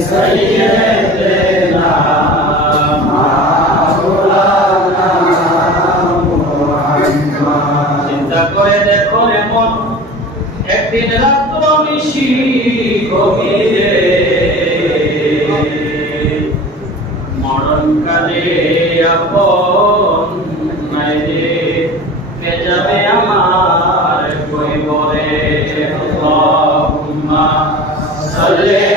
سيدنا مولانا محمد চিন্তা করে দেখো রে মন একদিন রাত নিশি গভীরে মরণকালে আপন নাই রে কে যাবে আমার কইবরে আল্লাহুম্মা সাল্লি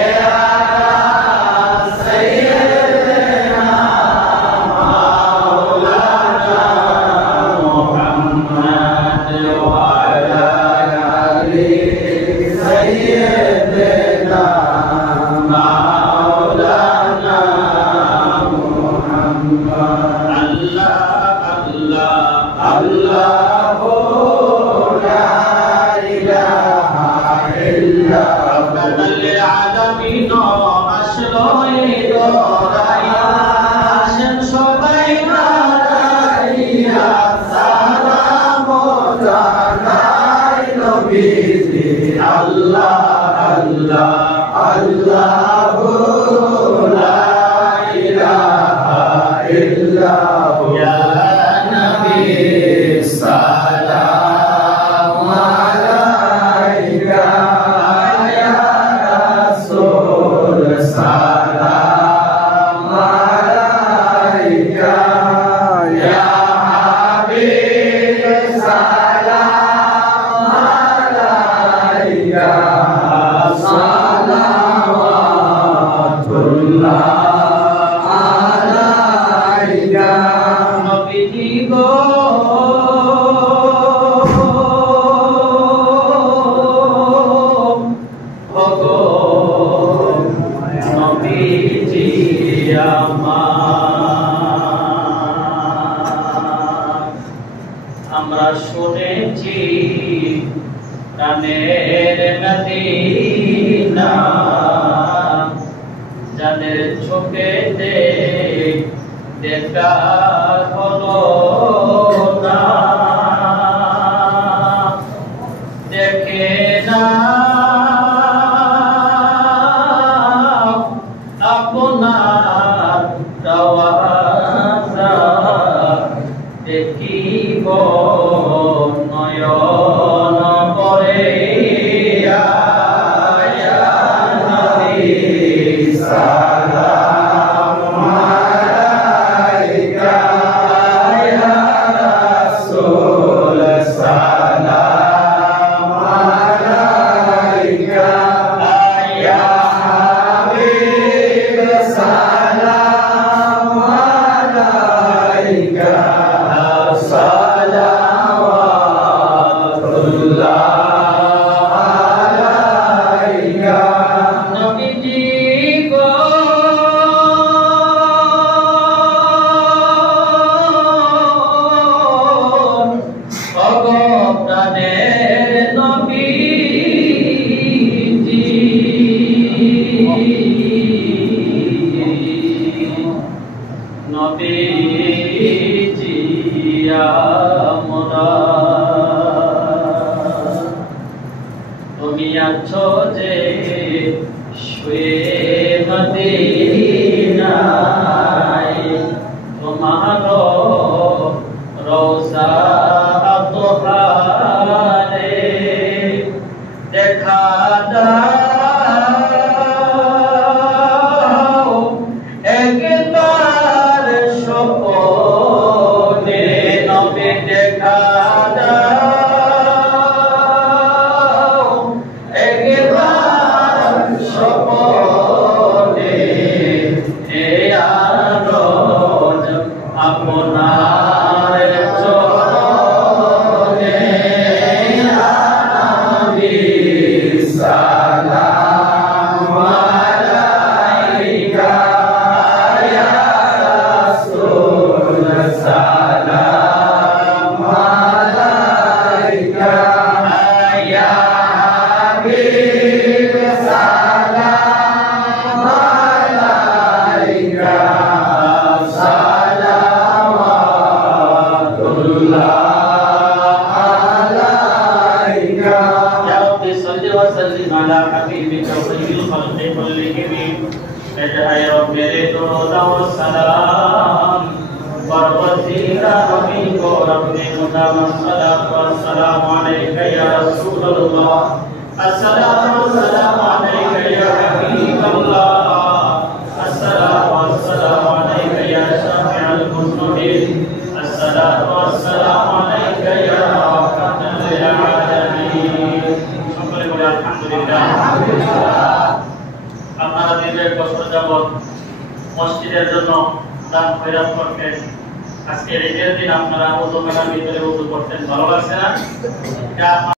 আমরা শুনেছি কানের মদিনা যাদের চোখেতে দেখা হলো না দেখে না আপনার রওজা দেখিব নয়ন পরে ইয়া নবী সালাম আলাইকা ইয়া রাসূল সালাম আলাইকা ইয়া হাবিব সালাম আলাইকা তুমি আছো যে শুয়ে মদিনায় তোমার রওজা তোহারে দেখা দাও একবার স্বপ্নে নবী দেখা দাও একবার স্বপ্নে شفيع الخلق كلهم ادعي رب الدرود والسلام والوسيلة منك رب مدام الصلاة والسلام عليك يا رسول الله الصلاة والسلام عليك يا حبيب الله الصلاة والسلام عليك يا شافع المذنبين الصلاة والسلام عليك يا رحمة للعالمين الحمد لله আপনারা দীর্ঘ বছর যাবত মসজিদের জন্য দান খয়রাত করতেন আজকে ঈদের দিন আপনারা ওযু মেলার ভিতরে ওযু করতেন ভালো লাগছে না